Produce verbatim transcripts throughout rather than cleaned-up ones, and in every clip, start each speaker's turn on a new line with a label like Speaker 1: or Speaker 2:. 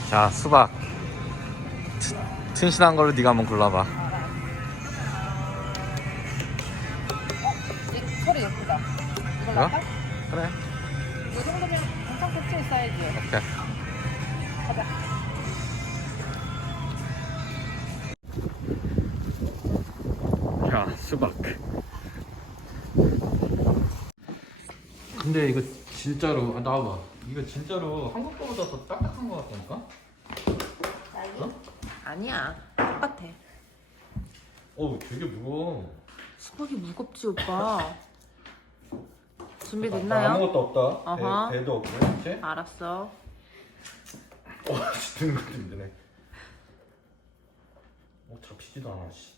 Speaker 1: 자, 수박. 튼- 튼실한 걸로 네가 한번 골라봐.
Speaker 2: 이 소리 예쁘다. 이거
Speaker 1: 이거?
Speaker 2: 할까?
Speaker 1: 그래.
Speaker 2: 이 정도면 괜찮겠지 사이즈.
Speaker 1: 오케이.
Speaker 2: 가자.
Speaker 1: 자, 수박. 근데 이거 진짜로 아, 나와봐. 이거 진짜로 한국 거보다 더 딱딱한 거 같다니까? 어?
Speaker 2: 아니야. 똑같아.
Speaker 1: 어우, 되게 무거워.
Speaker 2: 수박이 무겁지 오빠.
Speaker 1: 아,
Speaker 2: 준비됐나요?
Speaker 1: 아무것도 없다.
Speaker 2: 어허.
Speaker 1: 배, 배도 없고, 그렇지?
Speaker 2: 알았어.
Speaker 1: 와, 드는 것도 힘드네. 어, 잡히지도 않아, 씨.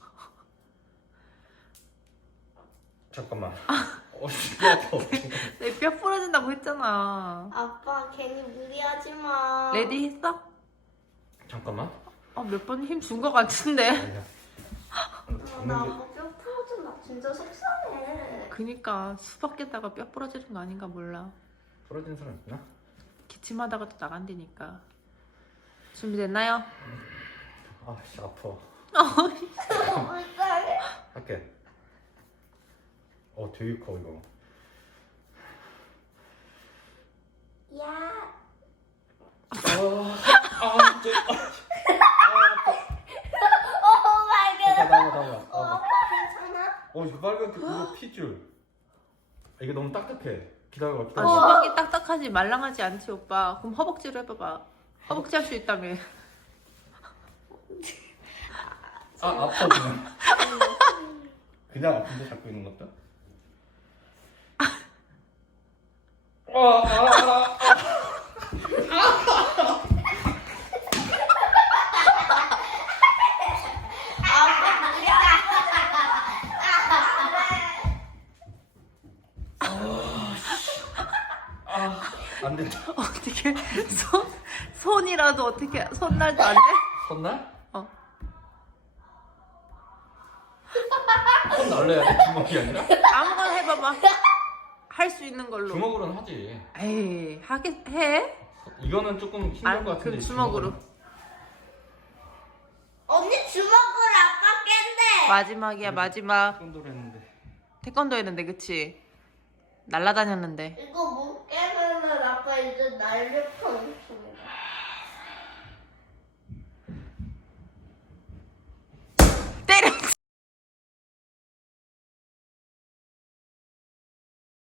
Speaker 1: 잠깐만. 어, 씨, 아파.
Speaker 2: 내 뼈 부러진다고 했잖아.
Speaker 3: 아빠 괜히 무리하지 마.
Speaker 2: 레디 했어?
Speaker 1: 잠깐만.
Speaker 2: 어, 몇 번 힘 준 거 같은데.
Speaker 1: 아니야.
Speaker 3: 아, 나 아빠 뼈 부러져. 나 진짜 속상해.
Speaker 2: 그니까 수박 깨다가 뼈 부러지는 거 아닌가 몰라.
Speaker 1: 부러진 사람 있나?
Speaker 2: 기침하다가 또 나간다니까. 준비됐나요?
Speaker 1: 아, 씨, 아파.
Speaker 3: 불쌍해.
Speaker 1: 할게. 어, 되게 커, 이거.
Speaker 3: 야.
Speaker 1: 아, 아, 진짜.
Speaker 3: 오 마이 갓.
Speaker 1: 나와, 나와,
Speaker 3: 어,
Speaker 1: 나와.
Speaker 3: 아빠 괜찮아?
Speaker 1: 어, 이거 빨갛게 그거 피줄. 아, 이게 너무 딱딱해. 기다려봐,
Speaker 2: 아,
Speaker 1: 기다려봐.
Speaker 2: 수박이 딱딱하지 말랑하지 않지 오빠. 그럼 허벅지로 해봐봐. 허벅지 할 수 있다며.
Speaker 1: 아, 아파, 그냥. 그냥 아픈데 잡고 있는 것도? 아, 아, 아,
Speaker 3: 아빠 무리야.
Speaker 1: 아, 안 된다.
Speaker 2: 어떻게 손 손이라도 어떻게 손날도 안 돼?
Speaker 1: 손날?
Speaker 2: 어.
Speaker 1: 손 날려야 돼? 주먹이 아니라?
Speaker 2: 아무거나 해봐봐. 할 수 있는 걸로.
Speaker 1: 주먹으로는 하지.
Speaker 2: 에이 하겠 해?
Speaker 1: 이거는 조금 힘들
Speaker 2: 아
Speaker 1: 것 같은데.
Speaker 2: 그럼 주먹으로.
Speaker 3: 언니 주먹을 아빠 깬대.
Speaker 2: 마지막이야 마지막.
Speaker 1: 태권도를 했는데.
Speaker 2: 태권도 했는데 그치? 날라다녔는데.
Speaker 3: 이거 못 깨면은 아빠 이제 날렵한 습니다